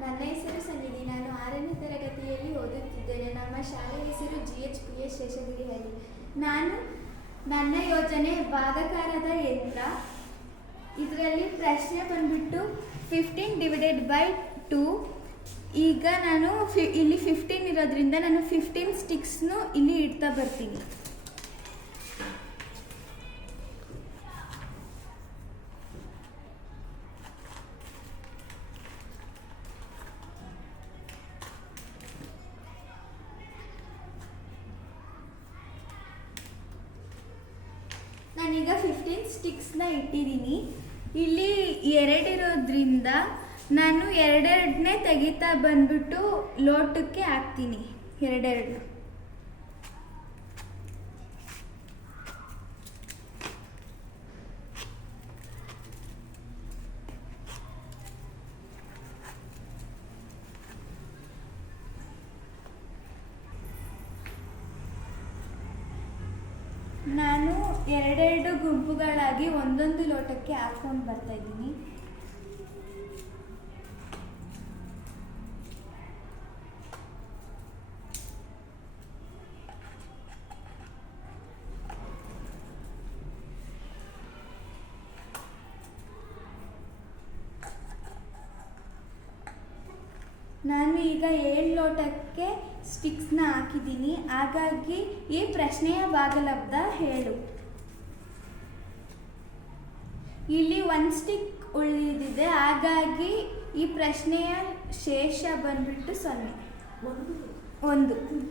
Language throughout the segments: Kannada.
ನನ್ನ ಹೆಸರು ಸನ್ನಿಧಿ. ನಾನು 6ನೇ ತರಗತಿಯಲ್ಲಿ ಓದುತ್ತಿದ್ದೇನೆ. ನಮ್ಮ ಶಾಲೆಯ ಹೆಸರು GHPS ಶೇಷಗಿರಿಹಳ್ಳಿ. ನನ್ನ ಯೋಜನೆ ಭಾಗಾಕಾರದ ಯಂತ್ರ. ಇದರಲ್ಲಿ ಪ್ರಶ್ನೆ ಬಂದ್ಬಿಟ್ಟು 15/2. ಈಗ ನಾನು ಇಲ್ಲಿ 15 ಇರೋದ್ರಿಂದ ನಾನು 15 ಸ್ಟಿಕ್ಸ್ನು ಇಲ್ಲಿ ಇಡ್ತಾ ಬರ್ತೀನಿ. ನಾನೀಗ 15 ಸ್ಟಿಕ್ಸ್ನ ಇಟ್ಟಿದ್ದೀನಿ. ಇಲ್ಲಿ 2 ಇರೋದ್ರಿಂದ ನಾನು ಎರಡೆರಡನ್ನೇ ತೆಗಿತಾ ಬಂದ್ಬಿಟ್ಟು ಲೋಟಕ್ಕೆ ಹಾಕ್ತೀನಿ. ಎರಡೆರಡು ನಾನು ಎರಡೆರಡು ಗುಂಪುಗಳಾಗಿ ಒಂದೊಂದು ಲೋಟಕ್ಕೆ ಹಾಕ್ಕೊಂಡು ಬರ್ತಾ ಇದ್ದೀನಿ. ನಾನು ಈಗ 7 ಲೋಟಕ್ಕೆ ಸ್ಟಿಕ್ಸ್ನ ಹಾಕಿದ್ದೀನಿ. ಹಾಗಾಗಿ ಈ ಪ್ರಶ್ನೆಯ ಭಾಗಲಬ್ಧ 7. ಇಲ್ಲಿ 1 ಸ್ಟಿಕ್ ಉಳಿದಿದೆ. ಹಾಗಾಗಿ ಈ ಪ್ರಶ್ನೆಯ ಶೇಷ ಬಂದ್ಬಿಟ್ಟು 0. 1.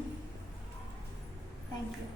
Thank you.